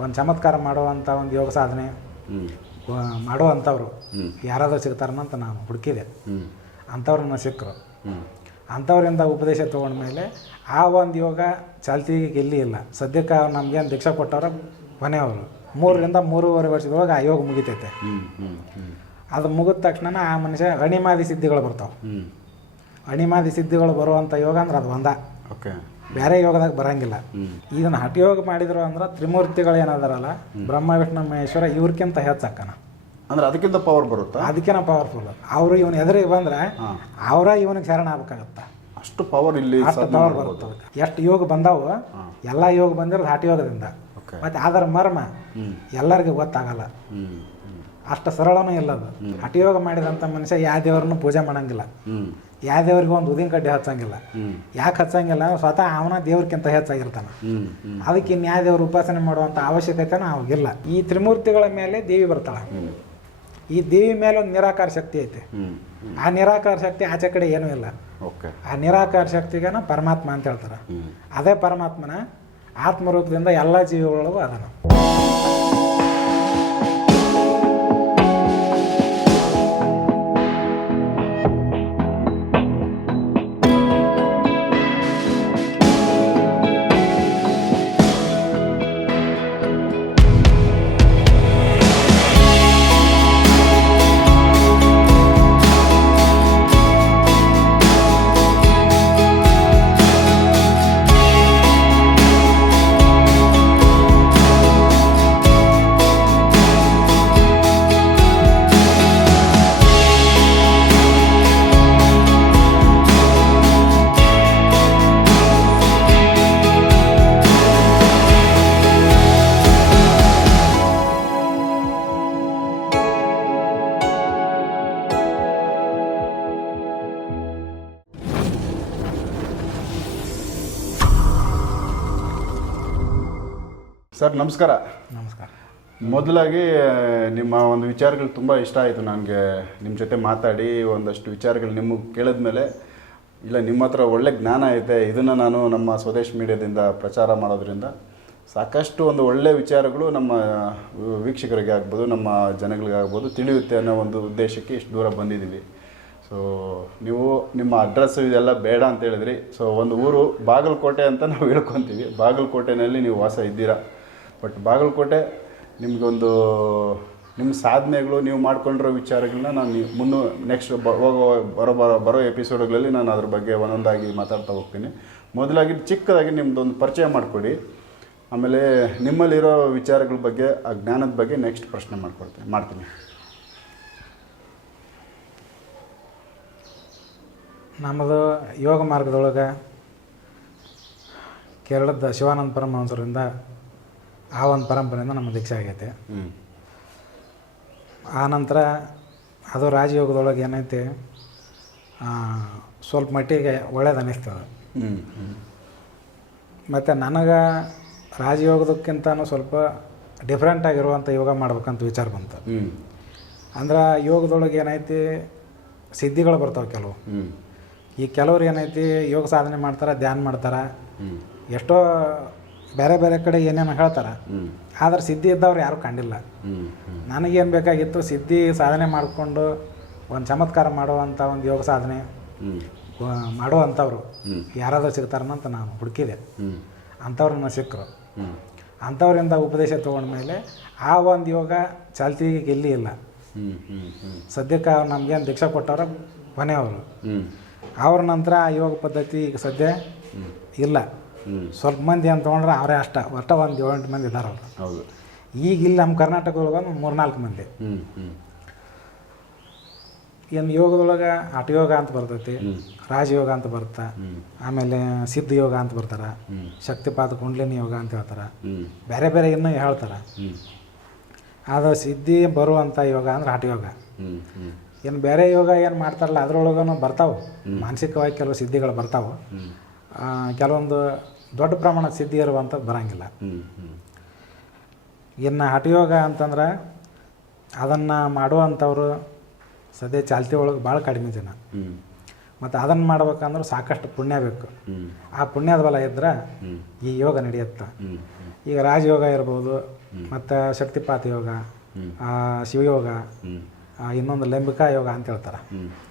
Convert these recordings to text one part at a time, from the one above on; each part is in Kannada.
ಒಂದು ಚಮತ್ಕಾರ ಮಾಡುವಂಥ ಒಂದು ಯೋಗ ಸಾಧನೆ ಮಾಡುವಂಥವ್ರು ಯಾರಾದರೂ ಸಿಗ್ತಾರನಂತ ನಾನು ಹುಡುಕಿದೆ. ಅಂಥವ್ರು ಅಂಥವ್ರನ್ನ ಸಿಕ್ಕರು. ಅಂಥವರಿಂದ ಉಪದೇಶ ತೊಗೊಂಡ್ಮೇಲೆ ಆ ಒಂದು ಯೋಗ ಚಾಲ್ತಿಗೆ ಇಲ್ಲಿ ಇಲ್ಲ. ಸದ್ಯಕ್ಕೆ ನಮ್ಗೇನು ದೀಕ್ಷಾ ಕೊಟ್ಟವ್ರ ಕೊನೆಯವರು ಮೂರರಿಂದ ಮೂರುವರೆ ವರ್ಷದೊಳಗೆ ಆ ಯೋಗ ಮುಗಿತೈತೆ. ಅದು ಮುಗಿದ ತಕ್ಷಣ ಆ ಮನುಷ್ಯ ಅಣಿಮಾದಿ ಸಿದ್ಧಿಗಳು ಬರ್ತಾವೆ. ಅಣಿಮಾದಿ ಸಿದ್ಧಿಗಳು ಬರುವಂಥ ಯೋಗ ಅಂದ್ರೆ ಅದು ಒಂದ. ಓಕೆ. ಬೇರೆ ಯೋಗದಾಗ ಬರಂಗಿಲ್ಲ. ಇದನ್ನ ಹಠಯೋಗ ಮಾಡಿದ್ರು ಅಂದ್ರೆ ತ್ರಿಮೂರ್ತಿಗಳು ಏನಾದಾರಲ್ಲ ಬ್ರಹ್ಮ ವಿಷ್ಣು ಮಹೇಶ್ವರ ಇವ್ರಕ್ಕಿಂತ ಹೆಚ್ಚಕ್ಕನ ಅಂದ್ರೆ ಅದಕ್ಕಿಂತ ಪವರ್ ಬರುತ್ತಾ? ಅದಕ್ಕಿಂತ ಪವರ್ಫುಲ್ ಅವರು ಇವನ್ ಎದುರಿಗೆ ಬಂದ್ರೆ ಅವರ ಇವನಿಗೆ ಶರಣ ಆಗ್ಬೇಕಾಗತ್ತೆ. ಅಷ್ಟು ಪವರ್ ಇಲ್ಲಿ ಅಷ್ಟು ಪವರ್ ಬರುತ್ತೆ ಎಷ್ಟು ಯೋಗ ಬಂದಾವು ಎಲ್ಲ ಯೋಗ ಬಂದಿರೋದು ಹಠಯೋಗದಿಂದ ಮತ್ತೆ ಅದರ ಮರ್ಮ ಎಲ್ಲರಿಗೂ ಗೊತ್ತಾಗಲ್ಲ. ಅಷ್ಟು ಸರಳನೂ ಇಲ್ಲ ಅದು. ಹಠಯೋಗ ಮಾಡಿದಂಥ ಮನುಷ್ಯ ಯಾವ ದೇವರನ್ನು ಪೂಜೆ ಮಾಡಂಗಿಲ್ಲ. ಯಾವ ದೇವ್ರಿಗೆ ಒಂದು ಉದಿನ ಕಡ್ಡಿ ಹಚ್ಚಂಗಿಲ್ಲ. ಯಾಕೆ ಹಚ್ಚಂಗಿಲ್ಲ ಸ್ವತಃ ಅವನ ದೇವ್ರಕ್ಕಿಂತ ಹೆಚ್ಚಾಗಿರ್ತಾನೆ. ಅದಕ್ಕೆ ಇನ್ನು ಯಾವ ದೇವ್ರ ಉಪಾಸನೆ ಮಾಡುವಂಥ ಅವಶ್ಯಕತೆನೂ ಅವಾಗಿಲ್ಲ ಈ ತ್ರಿಮೂರ್ತಿಗಳ ಮೇಲೆ ದೇವಿ ಬರ್ತಾಳೆ. ಈ ದೇವಿ ಮೇಲೆ ಒಂದು ನಿರಾಕಾರ ಶಕ್ತಿ ಐತೆ. ಆ ನಿರಾಕಾರ ಶಕ್ತಿ ಆಚೆ ಕಡೆ ಏನೂ ಇಲ್ಲ. ಓಕೆ. ಆ ನಿರಾಕಾರ ಶಕ್ತಿಗೇನ ಪರಮಾತ್ಮ ಅಂತ ಹೇಳ್ತಾರೆ. ಅದೇ ಪರಮಾತ್ಮನ ಆತ್ಮರೂಪದಿಂದ ಎಲ್ಲ ಜೀವಿಗಳೊಳಗೂ ಅದನ್ನು ಸರ್ ನಮಸ್ಕಾರ. ನಮಸ್ಕಾರ. ಮೊದಲಾಗಿ ನಿಮ್ಮ ಒಂದು ವಿಚಾರಗಳು ತುಂಬ ಇಷ್ಟ ಆಯಿತು ನನಗೆ. ನಿಮ್ಮ ಜೊತೆ ಮಾತಾಡಿ ಒಂದಷ್ಟು ವಿಚಾರಗಳು ನಿಮಗೆ ಕೇಳಿದ್ಮೇಲೆ ಇಲ್ಲ ನಿಮ್ಮ ಹತ್ರ ಒಳ್ಳೆ ಜ್ಞಾನ ಐತೆ ಇದನ್ನು ನಾನು ನಮ್ಮ ಸ್ವದೇಶ್ ಮೀಡಿಯಾದಿಂದ ಪ್ರಚಾರ ಮಾಡೋದ್ರಿಂದ ಸಾಕಷ್ಟು ಒಂದು ಒಳ್ಳೆ ವಿಚಾರಗಳು ನಮ್ಮ ವೀಕ್ಷಕರಿಗೆ ಆಗ್ಬೋದು ನಮ್ಮ ಜನಗಳಿಗಾಗ್ಬೋದು ತಿಳಿಯುತ್ತೆ ಅನ್ನೋ ಒಂದು ಉದ್ದೇಶಕ್ಕೆ ಇಷ್ಟು ದೂರ ಬಂದಿದ್ದೀವಿ. ಸೊ ನೀವು ನಿಮ್ಮ ಅಡ್ರೆಸ್ ಇದೆಲ್ಲ ಬೇಡ ಅಂತ ಹೇಳಿದ್ರಿ. ಸೊ ಒಂದು ಊರು ಬಾಗಲಕೋಟೆ ಅಂತ ನಾವು ಹೇಳ್ಕೊತೀವಿ. ಬಾಗಲಕೋಟೆನಲ್ಲಿ ನೀವು ವಾಸ ಇದ್ದೀರಾ? ಬಟ್ ಬಾಗಲಕೋಟೆ ನಿಮಗೊಂದು, ನಿಮ್ಮ ಸಾಧನೆಗಳು ನೀವು ಮಾಡ್ಕೊಂಡಿರೋ ವಿಚಾರಗಳನ್ನ ನಾನು ಮುನ್ನು ನೆಕ್ಸ್ಟ್ ಹೋಗೋ ಬರೋ ಬರೋ ಬರೋ ಎಪಿಸೋಡ್ಗಳಲ್ಲಿ ನಾನು ಅದ್ರ ಬಗ್ಗೆ ಒಂದೊಂದಾಗಿ ಮಾತಾಡ್ತಾ ಹೋಗ್ತೀನಿ. ಮೊದಲಾಗಿ ಚಿಕ್ಕದಾಗಿ ನಿಮ್ಮದೊಂದು ಪರಿಚಯ ಮಾಡಿಕೊಡಿ. ಆಮೇಲೆ ನಿಮ್ಮಲ್ಲಿರೋ ವಿಚಾರಗಳ ಬಗ್ಗೆ, ಆ ಜ್ಞಾನದ ಬಗ್ಗೆ ನೆಕ್ಸ್ಟ್ ಪ್ರಶ್ನೆ ಮಾಡ್ಕೊಡ್ತೀನಿ ಮಾಡ್ತೀನಿ. ನಮ್ಮದು ಯೋಗ ಮಾರ್ಗದೊಳಗೆ, ಕೇರಳದ ಶಿವಾನಂದ ಪರಮಹಂಸರಿಂದ ಆ ಒಂದು ಪರಂಪರೆಯಿಂದ ನಮ್ಮ ದೀಕ್ಷೆ ಆಗೈತೆ. ನಂತರ ಅದು ರಾಜಯೋಗದೊಳಗೆ ಏನೈತಿ ಸ್ವಲ್ಪ ಮಟ್ಟಿಗೆ ಒಳ್ಳೇದು ಅನ್ನಿಸ್ತದೆ. ಮತ್ತು ನನಗೆ ರಾಜಯೋಗದಕ್ಕಿಂತನೂ ಸ್ವಲ್ಪ ಡಿಫ್ರೆಂಟ್ ಆಗಿರುವಂಥ ಯೋಗ ಮಾಡ್ಬೇಕಂತ ವಿಚಾರ ಬಂತು. ಅಂದ್ರೆ ಯೋಗದೊಳಗೆ ಏನೈತಿ ಸಿದ್ಧಿಗಳು ಬರ್ತಾವೆ ಕೆಲವು. ಈ ಕೆಲವ್ರು ಏನೈತಿ ಯೋಗ ಸಾಧನೆ ಮಾಡ್ತಾರೆ ಧ್ಯಾನ ಮಾಡ್ತಾರೆ. ಎಷ್ಟೋ ಬೇರೆ ಬೇರೆ ಕಡೆ ಏನೇನು ಹೇಳ್ತಾರೆ. ಆದ್ರೆ ಸಿದ್ಧಿ ಇದ್ದವ್ರು ಯಾರು ಕಂಡಿಲ್ಲ. ನನಗೇನು ಬೇಕಾಗಿತ್ತು ಸಿದ್ಧಿ ಸಾಧನೆ ಮಾಡಿಕೊಂಡು ಒಂದು ಚಮತ್ಕಾರ ಮಾಡುವಂಥ ಒಂದು ಯೋಗ ಸಾಧನೆ ಮಾಡುವಂಥವ್ರು ಯಾರಾದರೂ ಸಿಗ್ತಾರನಂತ ನಾನು ಹುಡುಕಿದೆ. ಅಂಥವ್ರು ಅಂಥವ್ರನ್ನ ಸಿಕ್ಕರು ಅಂಥವ್ರಿಂದ ಉಪದೇಶ ತೊಗೊಂಡ್ಮೇಲೆ ಆ ಒಂದು ಯೋಗ ಚಾಲ್ತಿಗೆ ಇಲ್ಲಿ. ಇಲ್ಲ ಸದ್ಯಕ್ಕೆ ನಮ್ಗೇನು ದೀಕ್ಷಾ ಕೊಟ್ಟವ್ರ ಕೊನೆಯವರು ಅವ್ರ ನಂತರ ಆ ಯೋಗ ಪದ್ಧತಿ ಈಗ ಸದ್ಯ ಇಲ್ಲ. ಸ್ವಲ್ಪ ಮಂದಿ ಅಂತ ತೊಗೊಂಡ್ರೆ ಅವರೇ ಅಷ್ಟ. ಒಟ್ಟ ಒಂದು ಏಳೆಂಟು ಮಂದಿ ಇದ್ದಾರೆ ಅವರು. ಹೌದು. ಈಗ ಇಲ್ಲಿ ನಮ್ಮ ಕರ್ನಾಟಕದೊಳಗೆ ಒಂದು ಮೂರ್ನಾಲ್ಕು ಮಂದಿ. ಏನು ಯೋಗದೊಳಗೆ ಹಠಯೋಗ ಅಂತ ಬರ್ತೈತಿ ರಾಜಯೋಗ ಅಂತ ಬರುತ್ತೆ ಆಮೇಲೆ ಸಿದ್ಧ ಯೋಗ ಅಂತ ಬರ್ತಾರೆ ಶಕ್ತಿಪಾತ ಕುಂಡ್ಲಿನಿ ಯೋಗ ಅಂತ ಹೇಳ್ತಾರೆ. ಬೇರೆ ಬೇರೆ ಇನ್ನೂ ಹೇಳ್ತಾರೆ. ಅದು ಸಿದ್ಧಿ ಬರುವಂಥ ಯೋಗ ಅಂದ್ರೆ ಹಠಯೋಗ ಏನು ಬೇರೆ ಯೋಗ ಏನು ಮಾಡ್ತಾರಲ್ಲ ಅದ್ರೊಳಗೂ ಬರ್ತಾವೆ. ಮಾನಸಿಕವಾಗಿ ಕೆಲವು ಸಿದ್ಧಿಗಳು ಬರ್ತಾವೆ. ಕೆಲವೊಂದು ದೊಡ್ಡ ಪ್ರಮಾಣದ ಸಿದ್ಧಿ ಇರುವಂಥದ್ದು ಬರೋಂಗಿಲ್ಲ. ಇನ್ನು ಹಠಯೋಗ ಅಂತಂದ್ರೆ ಅದನ್ನು ಮಾಡುವಂಥವ್ರು ಸದ್ಯ ಚಾಲ್ತಿ ಒಳಗೆ ಭಾಳ ಕಡಿಮೆ ಜನ. ಮತ್ತು ಅದನ್ನು ಮಾಡ್ಬೇಕಂದ್ರೆ ಸಾಕಷ್ಟು ಪುಣ್ಯ ಬೇಕು. ಆ ಪುಣ್ಯದ ಬಲ ಇದ್ರೆ ಈ ಯೋಗ ನಡೆಯುತ್ತೆ. ಈಗ ರಾಜಯೋಗ ಇರ್ಬೋದು ಮತ್ತು ಶಕ್ತಿಪಾತ ಯೋಗ ಶಿವಯೋಗ ಇನ್ನೊಂದು ಲಂಬಿಕಾ ಯೋಗ ಅಂತ ಹೇಳ್ತಾರೆ.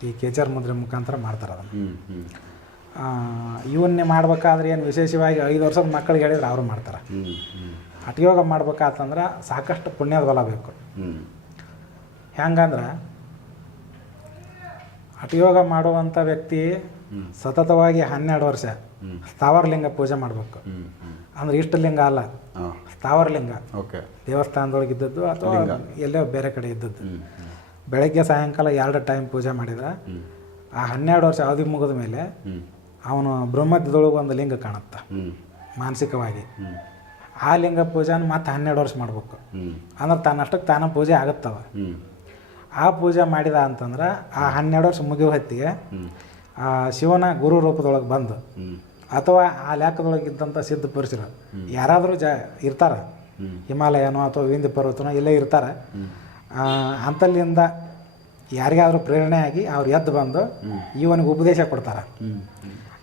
ಈ ಕೇಚರ್ ಮುದ್ರೆ ಮುಖಾಂತರ ಮಾಡ್ತಾರೆ ಅದನ್ನು. ಇವನ್ನೇ ಮಾಡ್ಬೇಕಾದ್ರೆ ಏನು ವಿಶೇಷವಾಗಿ ಐದು ವರ್ಷದ ಮಕ್ಕಳಿಗೆ ಹೇಳಿದ್ರೆ ಅವರು ಮಾಡ್ತಾರೆ. ಹಠಯೋಗ ಮಾಡ್ಬೇಕಾತಂದ್ರೆ ಸಾಕಷ್ಟು ಪುಣ್ಯದ ಬಲ ಬೇಕು. ಹೆಂಗಂದ್ರೆ ಹಠಯೋಗ ಮಾಡುವಂಥ ವ್ಯಕ್ತಿ ಸತತವಾಗಿ ಹನ್ನೆರಡು ವರ್ಷ ಸ್ಥಾವರಲಿಂಗ ಪೂಜೆ ಮಾಡಬೇಕು. ಅಂದ್ರೆ ಇಷ್ಟ ಲಿಂಗ ಅಲ್ಲ ಸ್ಥಾವರಲಿಂಗ. ಓಕೆ. ದೇವಸ್ಥಾನದೊಳಗೆ ಇದ್ದದ್ದು ಅಥವಾ. ಎಲ್ಲೋ ಬೇರೆ ಕಡೆ ಇದ್ದದ್ದು. ಬೆಳಗ್ಗೆ ಸಾಯಂಕಾಲ ಎರಡು ಟೈಮ್ ಪೂಜೆ ಮಾಡಿದ್ರೆ ಆ ಹನ್ನೆರಡು ವರ್ಷ ಅವಧಿ ಮುಗಿದ ಮೇಲೆ ಅವನು ಬ್ರಹ್ಮದ್ಯದೊಳಗೆ ಒಂದು ಲಿಂಗ ಕಾಣುತ್ತೆ. ಮಾನಸಿಕವಾಗಿ. ಆ ಲಿಂಗ ಪೂಜೆನ ಮತ್ತೆ ಹನ್ನೆರಡು ವರ್ಷ ಮಾಡ್ಬೇಕು. ಅಂದ್ರೆ ತನ್ನಷ್ಟಕ್ಕೆ ತಾನ ಪೂಜೆ ಆಗುತ್ತವ. ಆ ಪೂಜೆ ಮಾಡಿದ ಅಂತಂದ್ರೆ ಆ ಹನ್ನೆರಡು ವರ್ಷ ಮುಗಿಯುವ ಹೊತ್ತಿಗೆ ಆ ಶಿವನ ಗುರು ರೂಪದೊಳಗೆ ಬಂದು ಅಥವಾ ಆ ಲೆಕ್ಕದೊಳಗೆ ಇದ್ದಂಥ ಸಿದ್ಧ ಪುರುಷರು ಯಾರಾದರೂ ಜ ಇರ್ತಾರ. ಹಿಮಾಲಯನೋ ಅಥವಾ ವಿಂಧ್ಯ ಪರ್ವತನೋ ಇಲ್ಲೇ ಇರ್ತಾರೆ. ಅಂತಲ್ಲಿಂದ ಯಾರಿಗಾದರೂ ಪ್ರೇರಣೆ ಆಗಿ ಅವ್ರು ಎದ್ದು ಬಂದು ಇವನಿಗೆ ಉಪದೇಶ ಕೊಡ್ತಾರೆ.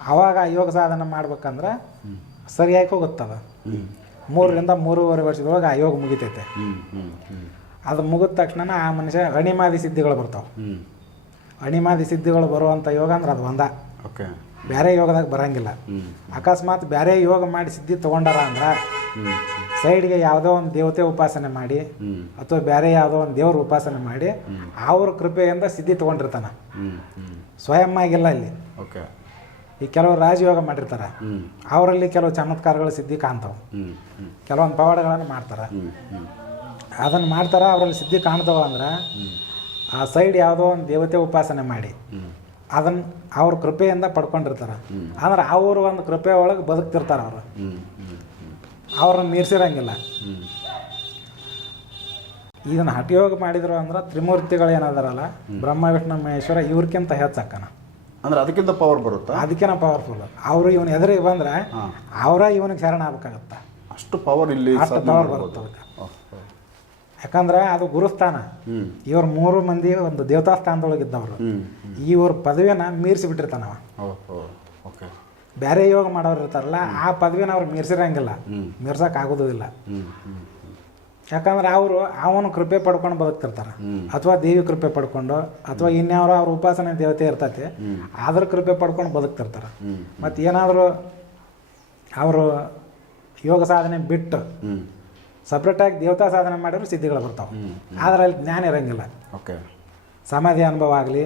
ಆವಾಗ ಯೋಗ ಸಾಧನೆ ಮಾಡ್ಬೇಕಂದ್ರೆ ಸರಿಯಾಗಿ ಹೋಗುತ್ತದ. ಮೂರರಿಂದ ಮೂರುವರೆ ವರ್ಷದೊಳಗೆ ಆ ಯೋಗ ಮುಗಿತೈತೆ. ಅದು ಮುಗಿದ ತಕ್ಷಣ ಆ ಮನುಷ್ಯ ಅಣಿಮಾದಿ ಸಿದ್ಧಿಗಳು ಬರ್ತಾವೆ. ಅಣಿಮಾದಿ ಸಿದ್ಧಿಗಳು ಬರುವಂಥ ಯೋಗ ಅಂದ್ರೆ ಅದು ಒಂದ. ಓಕೆ. ಬೇರೆ ಯೋಗದಾಗ ಬರಂಗಿಲ್ಲ. ಅಕಸ್ಮಾತ್ ಬೇರೆ ಯೋಗ ಮಾಡಿ ಸಿದ್ಧಿ ತಗೊಂಡಾರ ಅಂದ್ರೆ ಸೈಡ್ಗೆ ಯಾವುದೋ ಒಂದು ದೇವತೆ ಉಪಾಸನೆ ಮಾಡಿ ಅಥವಾ ಬೇರೆ ಯಾವುದೋ ಒಂದು ದೇವ್ರ ಉಪಾಸನೆ ಮಾಡಿ ಅವ್ರ ಕೃಪೆಯಿಂದ ಸಿದ್ಧಿ ತೊಗೊಂಡಿರ್ತಾನೆ. ಸ್ವಯಂ ಆಗಿಲ್ಲ ಇಲ್ಲಿ ಓಕೆ. ಈ ಕೆಲವು ರಾಜಯೋಗ ಮಾಡಿರ್ತಾರೆ. ಅವರಲ್ಲಿ ಕೆಲವು ಚಮತ್ಕಾರಗಳು ಸಿದ್ಧಿ ಕಾಣ್ತಾವೆ. ಕೆಲವೊಂದು ಪವಾಡಗಳನ್ನು ಮಾಡ್ತಾರೆ. ಅದನ್ನು ಮಾಡ್ತಾರೆ ಅವರಲ್ಲಿ ಸಿದ್ಧಿ ಕಾಣ್ತಾವ ಅಂದ್ರೆ ಆ ಸೈಡ್ ಯಾವುದೋ ಒಂದು ದೇವತೆ ಉಪಾಸನೆ ಮಾಡಿ. ಅದನ್ನು ಅವ್ರ ಕೃಪೆಯಿಂದ ಪಡ್ಕೊಂಡಿರ್ತಾರೆ. ಅಂದ್ರೆ ಅವರು ಒಂದು ಕೃಪೆ ಒಳಗೆ ಬದುಕ್ತಿರ್ತಾರೆ ಅವರು. ಅವ್ರನ್ನ ಮೀರ್ಸಿರಂಗಿಲ್ಲ. ಇದನ್ನು ಹಠಯೋಗ ಮಾಡಿದ್ರು ಅಂದ್ರೆ ತ್ರಿಮೂರ್ತಿಗಳು ಏನದಾರಲ್ಲ ಬ್ರಹ್ಮ ವಿಷ್ಣು ಮಹೇಶ್ವರ ಇವ್ರಕ್ಕಿಂತ ಹೆಚ್ಚಕ್ಕನ ಅಂದ್ರೆ ಅದಕ್ಕಿಂತ ಪವರ್ ಬರುತ್ತಾ? ಅದಕ್ಕಿನ ಪವರ್ಫುಲ್ ಅವರು ಇವನ್ ಎದುರಿಗೆ ಬಂದ್ರೆ. ಅವರ ಇವನಿಗೆ ಶರಣ ಆಗ್ಬೇಕಾಗತ್ತ? ಅಷ್ಟು ಪವರ್ ಇಲ್ಲಿ ಅಷ್ಟು ಪವರ್ ಬರುತ್ತೆ ಅದಕ್ಕೆ. ಯಾಕಂದ್ರೆ ಅದು ಗುರುಸ್ಥಾನ. ಇವ್ರ ಮೂರು ಮಂದಿ ಒಂದು ದೇವತಾ ಸ್ಥಾನದೊಳಗೆ ಇದ್ದವರು. ಇವ್ರ ಪದವಿನ ಓಕೆ. ಬೇರೆ ಯೋಗ ಮಾಡೋರು ಇರ್ತಾರಲ್ಲ ಆ ಪದವಿನ ಅವ್ರು ಮೀರ್ಸಿರಂಗಿಲ್ಲ. ಮೀರ್ಸಕ್ ಆಗೋದಿಲ್ಲ ಯಾಕಂದ್ರೆ ಅವರು ಅವನು ಕೃಪೆ ಪಡ್ಕೊಂಡು ಬದುಕ್ತಿರ್ತಾರೆ. ಅಥವಾ ದೇವಿ ಕೃಪೆ ಪಡ್ಕೊಂಡು ಅಥವಾ ಇನ್ಯಾವ್ರ ಅವ್ರ ಉಪಾಸನೆ ದೇವತೆ ಇರ್ತೈತಿ. ಅದ್ರ ಕೃಪೆ ಪಡ್ಕೊಂಡು ಬದುಕ್ತಿರ್ತಾರೆ. ಮತ್ತೆ ಏನಾದರೂ ಅವರು ಯೋಗ ಸಾಧನೆ ಬಿಟ್ಟು ಸಪ್ರೇಟ್ ಸಪ್ರೇಟಾಗಿ ದೇವತಾ ಸಾಧನೆ ಮಾಡಿದ್ರು ಸಿದ್ಧಿಗಳು ಬರ್ತಾವೆ. ಆದ್ರೆ ಅಲ್ಲಿ ಜ್ಞಾನ ಇರಂಗಿಲ್ಲ. ಓಕೆ. ಸಮಾಧಿ ಅನುಭವ ಆಗಲಿ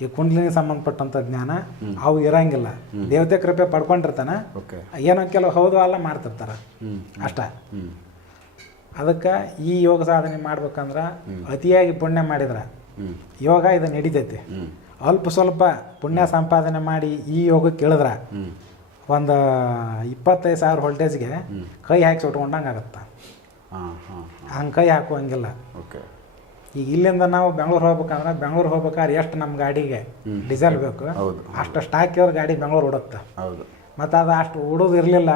ಈ ಕುಂಡ್ಲಿಗೆ ಸಂಬಂಧಪಟ್ಟಂಥ ಜ್ಞಾನ ಅವು ಇರಂಗಿಲ್ಲ. ದೇವತೆ ಕೃಪೆ ಪಡ್ಕೊಂಡಿರ್ತಾನೆ ಓಕೆ. ಏನೋ ಕೆಲವು ಹೌದು ಅಲ್ಲ ಮಾಡ್ತಿರ್ತಾರೆ. ಅಷ್ಟೇ. ಅದಕ್ಕೆ ಈ ಯೋಗ ಸಾಧನೆ ಮಾಡ್ಬೇಕಂದ್ರೆ ಅತಿಯಾಗಿ ಪುಣ್ಯ ಮಾಡಿದ್ರೆ ಯೋಗ ಇದು ನಡೀತೈತಿ. ಅಲ್ಪ ಸ್ವಲ್ಪ ಪುಣ್ಯ ಸಂಪಾದನೆ ಮಾಡಿ ಈ ಯೋಗಕ್ಕೆ ಇಳಿದ್ರೆ ಒಂದು ಇಪ್ಪತ್ತೈದು ಸಾವಿರ ವೋಲ್ಟೇಜ್ಗೆ ಕೈ ಹಾಕಿ ಸುಟ್ಕೊಂಡಂಗೆ ಆಗತ್ತೆ. ಹಂಗೆ ಕೈ ಹಾಕುವಂಗಿಲ್ಲ. ಓಕೆ. ಈಗ ಇಲ್ಲಿಂದ ನಾವು ಬೆಂಗಳೂರು ಹೋಗ್ಬೇಕಂದ್ರೆ ಬೆಂಗಳೂರು ಹೋಗ್ಬೇಕಾದ್ರೆ ಎಷ್ಟು ನಮ್ಮ ಗಾಡಿಗೆ ಡೀಸೆಲ್ ಬೇಕು? ಅಷ್ಟು ಸ್ಟಾಕ್ ಇರೋ ಗಾಡಿ ಬೆಂಗಳೂರು ಓಡುತ್ತೆ. ಹೌದು. ಮತ್ತು ಅದು ಅಷ್ಟು ಓಡೋದು ಇರಲಿಲ್ಲ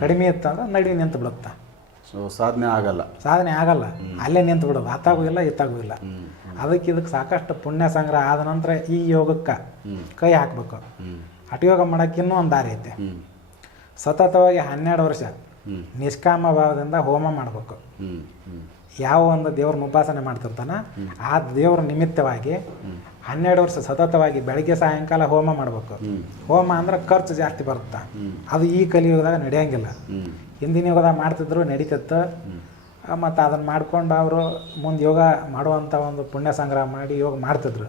ಕಡಿಮೆ ಇತ್ತಂದ್ರೆ ನಡಿ ನಿಂತು ಬಿಡುತ್ತೆ ಸೊ ಸಾಧನೆ ಆಗಲ್ಲ. ಸಾಧನೆ ಆಗಲ್ಲ. ಅಲ್ಲೇ ನಿಂತು ಬಿಡೋದು ಆತಾಗೂ ಇಲ್ಲ ಇತ್ತಾಗೂ ಇಲ್ಲ ಅದಕ್ಕೆ ಇದಕ್ಕೆ ಸಾಕಷ್ಟು ಪುಣ್ಯ ಸಂಗ್ರಹ ಆದ ನಂತರ ಈ ಯೋಗಕ್ಕೆ ಕೈ ಹಾಕಬೇಕು. ಹಠಯೋಗ ಮಾಡೋಕ್ಕೆ ಇನ್ನೂ ಒಂದು ದಾರಿ ಐತೆ. ಸತತವಾಗಿ ಹನ್ನೆರಡು ವರ್ಷ ನಿಷ್ಕಾಮ ಭಾವದಿಂದ ಹೋಮ ಮಾಡಬೇಕು. ಯಾವ ಒಂದು ದೇವ್ರನ್ನ ಉಪಾಸನೆ ಮಾಡ್ತಿರ್ತಾನ ಆ ದೇವ್ರ ನಿಮಿತ್ತವಾಗಿ ಹನ್ನೆರಡು ವರ್ಷ ಸತತವಾಗಿ ಬೆಳಗ್ಗೆ ಸಾಯಂಕಾಲ ಹೋಮ ಮಾಡಬೇಕು. ಹೋಮ. ಅಂದ್ರೆ ಖರ್ಚು ಜಾಸ್ತಿ ಬರುತ್ತೆ? ಅದು ಈ ಕಲಿಯುಗದಾಗ ನಡೆಯಂಗಿಲ್ಲ. ಹಿಂದಿನ ಯುಗದಾಗ ಮಾಡ್ತಿದ್ರು ನಡೀತಿತ್ತು. ಮತ್ತು ಅದನ್ನು ಮಾಡ್ಕೊಂಡು ಅವರು ಮುಂದೆ ಯೋಗ ಮಾಡುವಂಥ ಒಂದು ಪುಣ್ಯ ಸಂಗ್ರಹ ಮಾಡಿ ಯೋಗ ಮಾಡ್ತಿದ್ರು.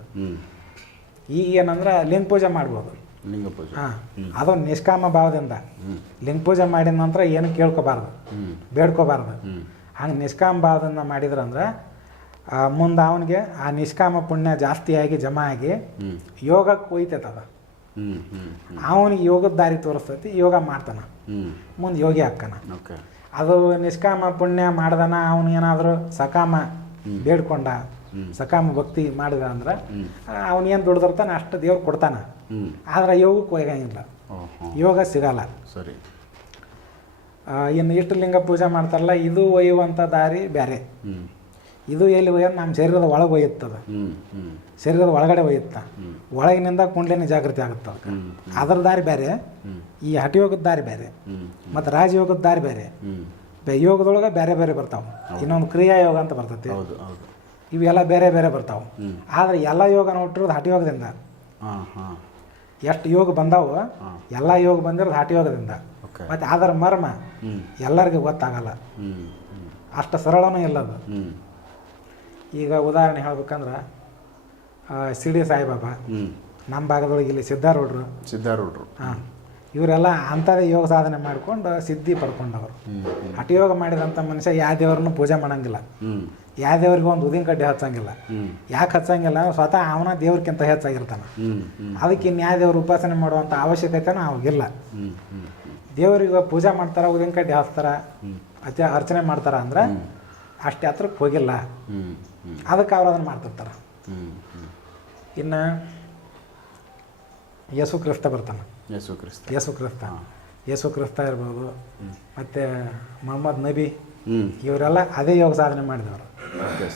ಈಗ ಏನಂದ್ರೆ ಲಿಂಗ ಪೂಜೆ ಮಾಡ್ಬೋದು. ಲಿಂಗ ಪೂಜೆ. ಹಾಂ ಅದು ನಿಷ್ಕಾಮ ಭಾವದಿಂದ. ಲಿಂಗ ಪೂಜೆ ಮಾಡಿದ ನಂತರ ಏನು ಕೇಳ್ಕೊಬಾರ್ದು. ಬೇಡ್ಕೋಬಾರ್ದು. ಹಂಗೆ ನಿಷ್ಕಾಮ ಭಾವದಿಂದ ಮಾಡಿದ್ರಂದ್ರೆ ಮುಂದೆ ಅವನಿಗೆ ಆ ನಿಷ್ಕಾಮ ಪುಣ್ಯ ಜಾಸ್ತಿಯಾಗಿ ಜಮಾ ಆಗಿ ಯೋಗಕ್ಕೆ ಒಯ್ತೈತೆ ಅದು. ಹ್ಮ್ ಹ್ಮ್ ಹ್ಮ್. ಅವನಿಗೆ ಯೋಗದ ದಾರಿ ತೋರಿಸ್ತೈತಿ ಯೋಗ ಮಾಡ್ತಾನ. ಮುಂದೆ ಯೋಗಿ ಹಾಕ್ಕನ ಅದು ನಿಷ್ಕಾಮ ಪುಣ್ಯ ಮಾಡ್ದನ ಅವನು ಏನಾದರೂ ಸಕಾಮ ಬೇಡ್ಕೊಂಡ ಸಕಾಮ ಭಕ್ತಿ ಮಾಡಿದ ಅಂದ್ರೆ ಅವನೇನು ದುಡ್ದಿರ್ತಾನೆ ಅಷ್ಟು ದೇವ್ರು ಕೊಡ್ತಾನ. ಆದ್ರೆ ಯೋಗಕ್ಕೆ ಹೋಗಂಗಿಲ್ಲ ಯೋಗ ಸಿಗಲ್ಲ. ಸರಿ. ಇನ್ನು ಇಷ್ಟು ಲಿಂಗ ಪೂಜೆ ಮಾಡ್ತಾರಲ್ಲ ಇದು ಒಯ್ಯುವಂಥ ದಾರಿ ಬೇರೆ ಇದು ಎಲ್ಲಿ ಒಯ್ಯೋದು? ನಮ್ಮ ಶರೀರದ ಒಳಗೆ ಒಯ್ಯುತ್ತದ. ಶರೀರದ ಒಳಗಡೆ ಒಯ್ಯುತ್ತ. ಒಳಗಿನಿಂದ ಕುಂಡಲಿನ ಜಾಗೃತಿ ಆಗುತ್ತೆ ಅದರ ದಾರಿ ಬೇರೆ ಈ ಹಠಯೋಗದ ದಾರಿ ಬೇರೆ ಮತ್ತೆ ರಾಜಯೋಗದ ದಾರಿ ಬೇರೆ. ಯೋಗದೊಳಗೆ ಬೇರೆ ಬೇರೆ ಬರ್ತಾವೆ. ಇನ್ನೊಂದು ಕ್ರಿಯಾ ಯೋಗ ಅಂತ ಬರ್ತೈತಿ. ಹೌದು ಹೌದು. ಇವೆಲ್ಲ ಬೇರೆ ಬೇರೆ ಬರ್ತಾವೆ. ಆದರೆ ಎಲ್ಲ ಯೋಗ ನೋಟಿರೋದು ಹಠಯೋಗದಿಂದ ಎಷ್ಟು ಯೋಗ ಬಂದಾವು ಎಲ್ಲ ಯೋಗ ಬಂದಿರೋದು ಹಠಯೋಗದಿಂದ ಮತ್ತು ಅದರ ಮರ್ಮ ಎಲ್ಲರಿಗೂ ಗೊತ್ತಾಗಲ್ಲ. ಅಷ್ಟು ಸರಳನೂ ಇಲ್ಲ ಅದು ಈಗ ಉದಾಹರಣೆ ಹೇಳ್ಬೇಕಂದ್ರೆ ಶಿರ್ಡಿ ಸಾಯಿಬಾಬಾ. ನಮ್ಮ ಭಾಗದೊಳಗೆ ಇಲ್ಲಿ ಸಿದ್ಧಾರೂಢರು ಸಿದ್ಧಾರೂಢರು ಹಾಂ. ಇವರೆಲ್ಲ ಅಂಥದೇ ಯೋಗ ಸಾಧನೆ ಮಾಡಿಕೊಂಡು ಸಿದ್ಧಿ ಪಡ್ಕೊಂಡವರು. ಹ್ಞೂ ಹ್ಞೂ ಹಠ ಯೋಗ ಮಾಡಿದಂಥ ಮನುಷ್ಯ ಯಾವ ದೇವ್ರನ್ನು ಪೂಜೆ ಮಾಡಂಗಿಲ್ಲ. ಯಾವ ದೇವ್ರಿಗೆ ಒಂದು ಉದಿನ ಕಡ್ಡಿ ಹಚ್ಚಂಗಿಲ್ಲ. ಯಾಕೆ ಹಚ್ಚಂಗಿಲ್ಲ? ಸ್ವತಃ ಅವನ ದೇವ್ರಿಗಿಂತ ಹೆಚ್ಚಾಗಿರ್ತಾನೆ. ಅದಕ್ಕೆ ಇನ್ಯಾ ದೇವ್ರ ಉಪಾಸನೆ ಮಾಡುವಂಥ ಅವಶ್ಯಕತೆನೂ ಅವಾಗಿಲ್ಲ ದೇವರಿಗೆ ಪೂಜೆ ಮಾಡ್ತಾರೆ ಉದಿನ ಕಡ್ಡಿ ಹಚ್ತಾರ ಅತಿ ಅರ್ಚನೆ ಮಾಡ್ತಾರ ಅಂದ್ರೆ ಅಷ್ಟು ಹತ್ರಕ್ಕೆ ಹೋಗಿಲ್ಲ. ಅದಕ್ಕೆ ಅವ್ರು ಅದನ್ನು ಮಾಡ್ತಿರ್ತಾರೆ. ಇನ್ನು ಯೇಸು ಕ್ರಿಸ್ತ ಬರ್ತಾನೆ. ಯೇಸು ಕ್ರಿಸ್ತ ಯೇಸು ಕ್ರಿಸ್ತ ಯೇಸು ಕ್ರಿಸ್ತ ಇರ್ಬೋದು ಮತ್ತು ಮೊಹಮ್ಮದ್ ನಬಿ. ಇವರೆಲ್ಲ ಅದೇ ಯೋಗ ಸಾಧನೆ ಮಾಡಿದವರು.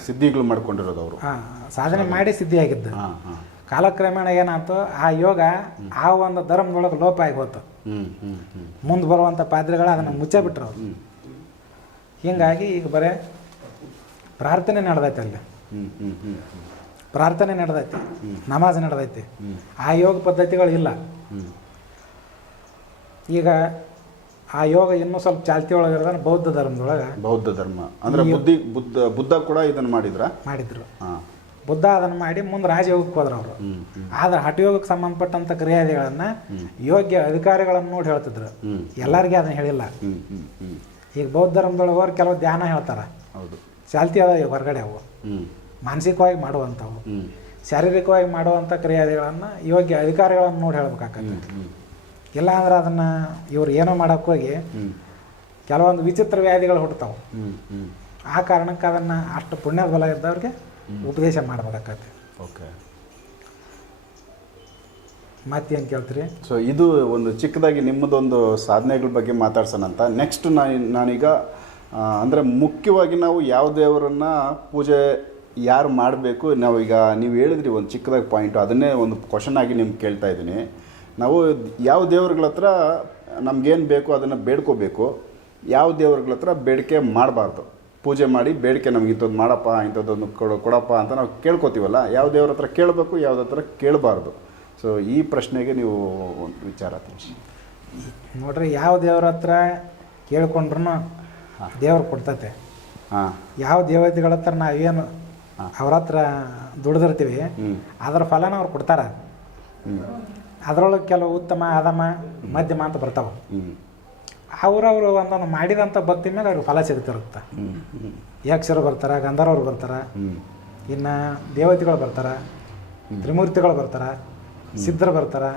ಸಿದ್ಧಿಗಳು ಮಾಡ್ಕೊಂಡಿರೋದು ಅವರು. ಹಾಂ ಸಾಧನೆ ಮಾಡಿ ಸಿದ್ಧಿಯಾಗಿದ್ದು ಆಗಿದ್ದ. ಕಾಲಕ್ರಮೇಣ ಏನಾಯ್ತು? ಆ ಯೋಗ ಆ ಒಂದು ಧರ್ಮದೊಳಗೆ ಲೋಪ ಆಗಿ ಹೋಯ್ತು ಮುಂದೆ ಬರುವಂಥ ಪಾದ್ರಿಗಳು ಅದನ್ನು ಮುಚ್ಚೇ ಬಿಟ್ರು ಹಿಂಗಾಗಿ ಹ್ಞೂ ಹೀಗಾಗಿ ಈಗ ಬರೇ ಪ್ರಾರ್ಥನೆ ನಡೆದೈತೆ ಅಲ್ಲಿ. ಪ್ರಾರ್ಥನೆ ನಡೆದೈತಿ ನಮಾಜ್ ನಡೆದೈತಿ. ಆ ಯೋಗ ಪದ್ಧತಿಗಳು ಇಲ್ಲ. ಈಗ ಆ ಯೋಗ ಇನ್ನೂ ಸ್ವಲ್ಪ ಚಾಲ್ತಿ ಒಳಗಿರೋದನ್ನ ಬೌದ್ಧ ಧರ್ಮದೊಳಗೆ ಬೌದ್ಧ ಧರ್ಮ. ಅಂದ್ರೆ ಬುದ್ಧಿ ಬುದ್ಧ ಬುದ್ಧ ಕೂಡ ಇದನ್ನು ಮಾಡಿದ್ರ? ಮಾಡಿದ್ರು. ಬುದ್ಧ ಅದನ್ನು ಮಾಡಿ ಮುಂದೆ ರಾಜಯೋಗಕ್ಕೆ ಹೋದ್ರು ಅವರು. ಆದ್ರೆ ಹಠಯೋಗಕ್ಕೆ ಸಂಬಂಧಪಟ್ಟಂಥ ಕ್ರಿಯಾದಿಗಳನ್ನ ಯೋಗ್ಯ ಅಧಿಕಾರಿಗಳನ್ನು ನೋಡಿ ಹೇಳ್ತಿದ್ರು. ಎಲ್ಲರಿಗೆ ಅದನ್ನ ಹೇಳಿಲ್ಲ. ಈಗ ಬೌದ್ಧ ಧರ್ಮದೊಳಗೆ ಹೋಗಿ ಕೆಲವು ಧ್ಯಾನ ಹೇಳ್ತಾರೆ. ಹೌದು. ಚಾಲ್ತಿ ಅದ ಹೊರಗಡೆ ಅವು. ಮಾನಸಿಕವಾಗಿ ಮಾಡುವಂಥವು. ಶಾರೀರಿಕವಾಗಿ ಮಾಡುವಂಥ ಕ್ರಿಯಾದಿಗಳನ್ನು ಇವಾಗ ಅಧಿಕಾರಿಗಳನ್ನು ನೋಡಿ ಹೇಳ್ಬೇಕಾಗತ್ತೆ. ಇಲ್ಲ ಅಂದ್ರೆ ಅದನ್ನು ಇವ್ರು ಏನೋ ಮಾಡೋಕ್ಕೋಗಿ ಕೆಲವೊಂದು ವಿಚಿತ್ರ ವ್ಯಾಧಿಗಳು ಹುಡ್ತಾವೆ ಆ ಕಾರಣಕ್ಕೆ ಅದನ್ನು ಅಷ್ಟು ಪುಣ್ಯದ ಬಲ ಇದ್ದವ್ರಿಗೆ ಉಪದೇಶ ಮಾಡಬೇಕಾಗತ್ತೆ. ಓಕೆ. ಮತ್ತೇನು ಕೇಳ್ತೀರಿ? ಸೊ ಇದು ಒಂದು ಚಿಕ್ಕದಾಗಿ ನಿಮ್ಮದೊಂದು ಸಾಧನೆಗಳ ಬಗ್ಗೆ ಮಾತಾಡ್ಸೋಣ ಅಂತ. ನೆಕ್ಸ್ಟ್ ನಾನು ನಾನೀಗ ಅಂದರೆ ಮುಖ್ಯವಾಗಿ ನಾವು ಯಾವ ದೇವರನ್ನ ಪೂಜೆ ಯಾರು ಮಾಡಬೇಕು? ನಾವೀಗ ನೀವು ಹೇಳಿದ್ರಿ ಒಂದು ಚಿಕ್ಕದಾಗಿ ಪಾಯಿಂಟು ಅದನ್ನೇ ಒಂದು ಕ್ವಶನ್ ಆಗಿ ನಿಮ್ಗೆ ಕೇಳ್ತಾ ಇದ್ದೀನಿ. ನಾವು ಯಾವ ದೇವ್ರಗಳ ಹತ್ರ ನಮ್ಗೇನು ಬೇಕೋ ಅದನ್ನು ಬೇಡ್ಕೋಬೇಕು ಯಾವ ದೇವ್ರಗಳ ಹತ್ರ ಬೇಡಿಕೆ ಮಾಡಬಾರ್ದು? ಪೂಜೆ ಮಾಡಿ ಬೇಡಿಕೆ ನಮ್ಗೆ ಇಂಥದ್ದು ಮಾಡಪ್ಪ ಇಂಥದ್ದೊಂದು ಕೊಡು ಕೊಡಪ್ಪ ಅಂತ ನಾವು ಕೇಳ್ಕೊತೀವಲ್ಲ ಯಾವ ದೇವ್ರ ಹತ್ರ ಕೇಳಬೇಕು ಯಾವ್ದು ಹತ್ರ ಕೇಳಬಾರ್ದು? ಸೊ ಈ ಪ್ರಶ್ನೆಗೆ ನೀವು ಒಂದು ವಿಚಾರ ತಿಳಿಸಿ. ನೋಡ್ರಿ ಯಾವ ದೇವ್ರ ಹತ್ರ ಕೇಳ್ಕೊಂಡ್ರು ದೇವ್ರು ಕೊಡ್ತತೆ. ಹಾಂ. ಯಾವ ದೇವತೆಗಳ ಹತ್ರ ನಾವೇನು ಅವ್ರ ಹತ್ರ ದುಡ್ದಿರ್ತೀವಿ. ಅದರ ಫಲನ ಅವ್ರು ಕೊಡ್ತಾರ. ಅದರೊಳಗೆ ಕೆಲವು ಉತ್ತಮ ಆದಮ ಮಧ್ಯಮ ಅಂತ ಬರ್ತಾವೆ. ಅವ್ರವ್ರು ಒಂದೊಂದು ಮಾಡಿದಂಥ ಭಕ್ತಿ ಮೇಲೆ ಅವ್ರಿಗೆ ಫಲ ಸಿಗ್ತಿರುತ್ತೆ. ಹ್ಞೂ ಯಕ್ಷರು ಬರ್ತಾರೆ ಗಂಧರ್ವರು ಬರ್ತಾರೆ. ಇನ್ನು ದೇವತೆಗಳು ಬರ್ತಾರೆ ತ್ರಿಮೂರ್ತಿಗಳು ಬರ್ತಾರೆ ಸಿದ್ಧರು ಬರ್ತಾರೆ.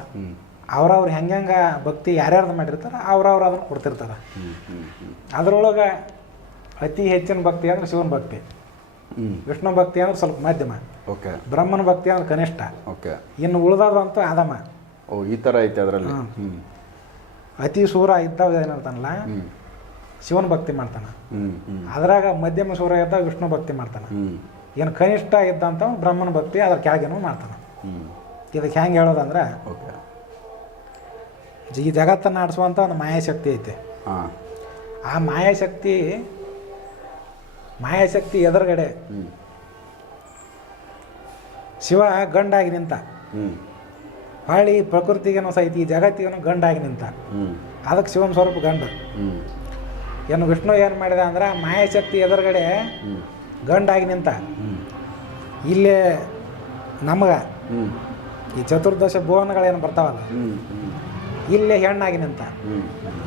ಅವ್ರವ್ರು ಹೆಂಗೆ ಭಕ್ತಿ ಯಾರ್ಯಾರ್ದು ಮಾಡಿರ್ತಾರೆ ಅವ್ರವ್ರು ಅದನ್ನು ಕೊಡ್ತಿರ್ತಾರೆ. ಅದರೊಳಗೆ ಅತಿ ಹೆಚ್ಚಿನ ಭಕ್ತಿ ಅಂದ್ರೆ ಶಿವನ ಭಕ್ತಿ. ವಿಷ್ಣು ಭಕ್ತಿ ಅಂದ್ರೆ ಸ್ವಲ್ಪ ಮಧ್ಯಮ. ಓಕೆ. ಬ್ರಹ್ಮನ ಭಕ್ತಿ ಅಂದ್ರೆ ಕನಿಷ್ಠ. ಓಕೆ. ಇನ್ನು ಉಳ್ದದಂತೂ ಆದಮ ಓ ಈ ಥರ ಐತೆ ಅದರಲ್ಲಿ? ಅತಿ ಸೂರ ಇದ್ದಾವ ಏನಿರ್ತಾನಲ್ಲ ಹ್ಞೂ ಶಿವನ ಭಕ್ತಿ ಮಾಡ್ತಾನೆ. ಅದ್ರಾಗ ಮಧ್ಯಮ ಸೂರ ಇದ್ದ ವಿಷ್ಣು ಭಕ್ತಿ ಮಾಡ್ತಾನೆ. ಏನು ಕನಿಷ್ಠ ಇದ್ದಂತ ಬ್ರಹ್ಮನ ಭಕ್ತಿ ಅದ್ರ ಕೆಳಗೇನು ಮಾಡ್ತಾನೆ. ಇದಕ್ಕೆ ಹೆಂಗೆ ಹೇಳೋದಂದ್ರೆ ಓಕೆ. ಈ ಜಗತ್ತನ್ನು ಆಡಿಸುವಂಥ ಒಂದು ಮಾಯಾಶಕ್ತಿ ಐತೆ. ಆ ಮಾಯಾಶಕ್ತಿ ಮಾಯಾಶಕ್ತಿ ಎದುರುಗಡೆ. ಶಿವ ಗಂಡಾಗಿ ನಿಂತ. ಹೊಳ್ಳಿ ಪ್ರಕೃತಿಗೇನೋ ಸಹಿತ ಈ ಜಗತ್ತಿಗೇನೋ ಗಂಡಾಗಿ ನಿಂತ. ಅದಕ್ಕೆ ಶಿವನ ಸ್ವರೂಪ ಗಂಡ. ಏನು ವಿಷ್ಣು ಏನು ಮಾಡಿದೆ ಅಂದ್ರೆ ಮಾಯಾಶಕ್ತಿ ಎದುರುಗಡೆ ಗಂಡಾಗಿ ನಿಂತ. ಇಲ್ಲೇ ನಮಗೆ ಈ ಚತುರ್ದಶ ಭುವನಗಳೇನು ಬರ್ತಾವಲ್ಲ? ಇಲ್ಲೇ ಹೆಣ್ಣಾಗಿ ನಿಂತ.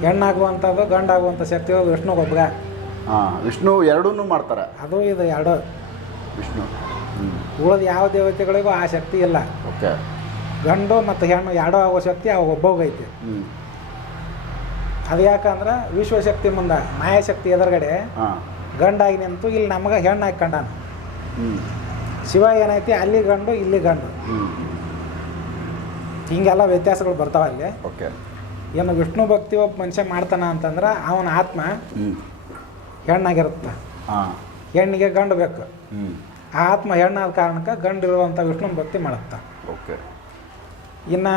ಹೆಣ್ಣಾಗುವಂಥದ್ದು ಗಂಡಾಗುವಂಥ ಶಕ್ತಿ ವಿಷ್ಣು ಒಬ್ಬಗ ಹಾಂ ವಿಷ್ಣು ಎರಡೂ ಮಾಡ್ತಾರೆ. ಅದು ಇದು ಎರಡು. ವಿಷ್ಣು. ಉಳಿದ ಯಾವ ದೇವತೆಗಳಿಗೂ ಆ ಶಕ್ತಿ ಇಲ್ಲ. ಓಕೆ. ಗಂಡು ಮತ್ತು ಹೆಣ್ಣು ಎರಡೂ ಆಗೋ ಶಕ್ತಿ ಅವು ಒಬ್ಬಗೈತಿ ಹ್ಞೂ ಅದು ಯಾಕಂದ್ರೆ ವಿಶ್ವಶಕ್ತಿ ಮುಂದೆ ಮಾಯಾಶಕ್ತಿ ಎದುರುಗಡೆ ಹಾಂ. ಗಂಡಾಗಿ ನಿಂತು ಇಲ್ಲಿ ನಮಗೆ ಹೆಣ್ಣಾಗಿ ಕಂಡಾನ. ಹ್ಞೂ ಶಿವ ಏನೈತಿ? ಅಲ್ಲಿ ಗಂಡು ಇಲ್ಲಿ ಗಂಡು. ಹ್ಞೂ ಹಿಂಗೆಲ್ಲ ವ್ಯತ್ಯಾಸಗಳು ಬರ್ತಾವ ಅಲ್ಲಿ. ಓಕೆ. ಏನು ವಿಷ್ಣು ಭಕ್ತಿ ಒಬ್ಬ ಮನುಷ್ಯ ಮಾಡ್ತಾನ ಅಂತಂದ್ರೆ ಅವನ ಆತ್ಮ ಹ್ಞೂ ಹೆಣ್ಣಾಗಿರುತ್ತೆ. ಹಾಂ. ಹೆಣ್ಣಿಗೆ ಗಂಡು ಬೇಕು. ಹ್ಞೂ ಆ ಆತ್ಮ ಹೆಣ್ಣಾದ ಕಾರಣಕ್ಕೆ ಗಂಡಿರುವಂಥ ವಿಷ್ಣು ಭಕ್ತಿ ಮಾಡುತ್ತೆ. ಓಕೆ. ಇನ್ನು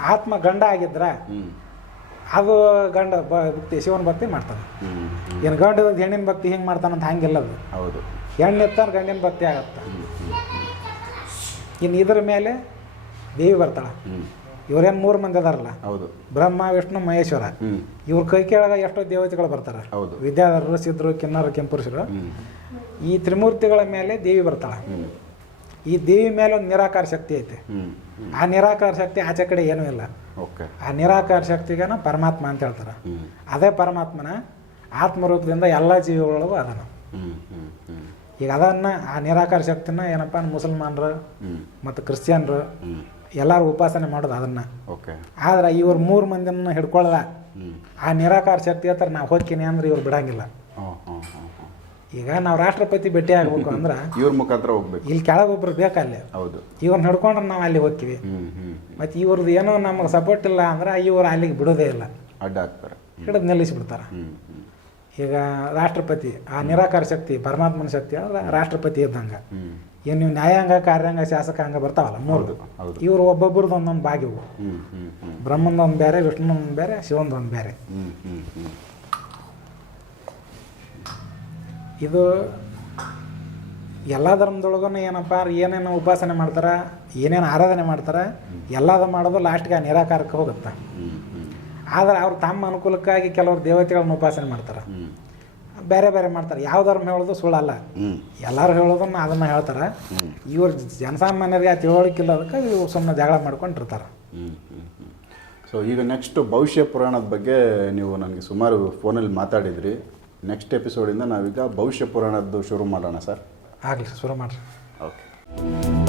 ಆತ್ಮ ಗಂಡ ಆಗಿದ್ರೆ ಅದು ಗಂಡ ಭಕ್ತಿ ಶಿವನ ಭಕ್ತಿ ಮಾಡ್ತಾನೆ ಏನು ಗಂಡ ಹೆಣ್ಣಿನ ಭಕ್ತಿ ಹಿಂಗೆ ಮಾಡ್ತಾನಂತ ಹಂಗಿಲ್ಲ ಅದು. ಹೌದು. ಹೆಣ್ಣು ಎತ್ತಾನ ಗಂಡಿನ ಭಕ್ತಿ ಆಗತ್ತೆ. ಇನ್ನು ಇದ್ರ ಮೇಲೆ ದೇವಿ ಬರ್ತಾಳೆ. ಇವ್ರೇನು ಮೂರು ಮಂದಿ ಅದಾರಲ್ಲ? ಹೌದು. ಬ್ರಹ್ಮ ವಿಷ್ಣು ಮಹೇಶ್ವರ. ಇವ್ರ ಕೈ ಕೆಳಗೆ ಎಷ್ಟೋ ದೇವತೆಗಳು ಬರ್ತಾರೆ. ಹೌದು. ವಿದ್ಯಾಧರರು ಸಿದ್ಧರು ಕಿನ್ನರು ಕೆಂಪುರುಷರು. ಈ ತ್ರಿಮೂರ್ತಿಗಳ ಮೇಲೆ ದೇವಿ ಬರ್ತಾಳೆ. ಈ ದೇವಿ ಮೇಲೆ ಒಂದು ನಿರಾಕಾರ ಶಕ್ತಿ ಐತೆ. ಆ ನಿರಾಕಾರ ಶಕ್ತಿ ಆಚೆ ಕಡೆ ಏನೂ ಇಲ್ಲ. ಓಕೆ. ಆ ನಿರಾಕಾರ ಶಕ್ತಿಗೇನ ಪರಮಾತ್ಮ ಅಂತ ಹೇಳ್ತಾರೆ. ಅದೇ ಪರಮಾತ್ಮನ ಆತ್ಮರೂಪದಿಂದ ಎಲ್ಲ ಜೀವಿಗಳೊಳಗೂ ಅದನ. ಹ್ಮ್ ಹ್ಮ್ ಹ್ಮ್. ಈಗ ಅದನ್ನ ಆ ನಿರಾಕಾರ ಶಕ್ತಿನ ಏನಪ್ಪ ಮುಸಲ್ಮಾನರು ಮತ್ತು ಕ್ರಿಶ್ಚಿಯನ್ರು ಎಲ್ಲರೂ ಉಪಾಸನೆ ಮಾಡೋದು ಅದನ್ನು. ಓಕೆ. ಆದ್ರೆ ಇವ್ರು ಮೂರು ಮಂದಿನ ಹಿಡ್ಕೊಳ್ಳಲ್ಲ ಆ ನಿರಾಕಾರ ಶಕ್ತಿ ಹತ್ರ ನಾವು ಹೋಗ್ತೀನಿ ಅಂದ್ರೆ ಇವ್ರು ಬಿಡಂಗಿಲ್ಲ. ಈಗ ನಾವು ರಾಷ್ಟ್ರಪತಿ ಭೇಟಿ ಆಗ್ಬೇಕು ಅಂದ್ರೆ ಇವ್ರ ಮುಖಾಂತರ ಹೋಗ್ಬೇಕು. ಇಲ್ಲಿ ಕೆಳಗೊಬ್ರು ಬೇಕಲ್ಲಿ ಹೌದು. ಇವ್ರನ್ನ ಹಿಡ್ಕೊಂಡ್ರೆ ನಾವು ಅಲ್ಲಿ ಹೋಗ್ತೀವಿ. ಮತ್ತೆ ಇವ್ರದ್ದು ಏನೋ ನಮಗೆ ಸಪೋರ್ಟ್ ಇಲ್ಲ ಅಂದ್ರೆ ಇವ್ರು ಅಲ್ಲಿಗೆ ಬಿಡೋದೇ ಇಲ್ಲ. ಅಡ್ಡ ಹಾಕ್ತಾರೆ ಹಿಡಿದು ನಿಲ್ಲಿಸ್ಬಿಡ್ತಾರೆ. ಈಗ ರಾಷ್ಟ್ರಪತಿ ಆ ನಿರಾಕಾರ ಶಕ್ತಿ ಪರಮಾತ್ಮನ ಶಕ್ತಿ ಅಂದ್ರೆ ರಾಷ್ಟ್ರಪತಿ ಇದ್ದಂಗೆ. ಏನು ನೀವು ನ್ಯಾಯಾಂಗ ಕಾರ್ಯಾಂಗ ಶಾಸಕಾಂಗ ಬರ್ತಾವಲ್ಲ ಮೂರು ಇವರು ಒಬ್ಬೊಬ್ರದ್ದು ಒಂದೊಂದು ಬಾಗಿವು. ಒಂದು ಬೇರೆ ವಿಷ್ಣುನೊಂದು ಬೇರೆ ಶಿವಂದ ಒಂದು ಬೇರೆ. ಇದು ಎಲ್ಲ ಧರ್ಮದೊಳಗೂ ಏನಪ್ಪ ಏನೇನು ಉಪಾಸನೆ ಮಾಡ್ತಾರೆ ಏನೇನು ಆರಾಧನೆ ಮಾಡ್ತಾರೆ ಎಲ್ಲದ ಮಾಡೋದು ಲಾಸ್ಟ್ಗೆ ಆ ನಿರಾಕಾರಕ್ಕೆ ಹೋಗುತ್ತೆ. ಆದರೆ ಅವ್ರು ತಮ್ಮ ಅನುಕೂಲಕ್ಕಾಗಿ ಕೆಲವರು ದೇವತೆಗಳನ್ನ ಉಪಾಸನೆ ಮಾಡ್ತಾರೆ. ಬೇರೆ ಬೇರೆ ಮಾಡ್ತಾರೆ. ಯಾವ ಧರ್ಮ ಹೇಳೋದು ಸುಳ್ಳಲ್ಲ ಎಲ್ಲರೂ ಹೇಳೋದನ್ನ ಅದನ್ನು ಹೇಳ್ತಾರೆ. ಇವ್ರು ಜನಸಾಮಾನ್ಯರಿಗೆ ಆ ತಿಳುವಳಿಕಿಲ್ಲ ಅದಕ್ಕೆ ಇವ್ರು ಸುಮ್ಮನೆ ಜಗಳ ಮಾಡ್ಕೊಂಡಿರ್ತಾರೆ ಸೊ ಈಗ ನೆಕ್ಸ್ಟ್ ಭವಿಷ್ಯ ಪುರಾಣದ ಬಗ್ಗೆ ನೀವು ನನಗೆ ಸುಮಾರು ಫೋನಲ್ಲಿ ಮಾತಾಡಿದ್ರಿ. ನೆಕ್ಸ್ಟ್ ಎಪಿಸೋಡಿಂದ ನಾವೀಗ ಭವಿಷ್ಯ ಪುರಾಣದ್ದು ಶುರು ಮಾಡೋಣ ಸರ್ ಆಗಲಿ ಶುರು ಮಾಡಿರಿ. ಓಕೆ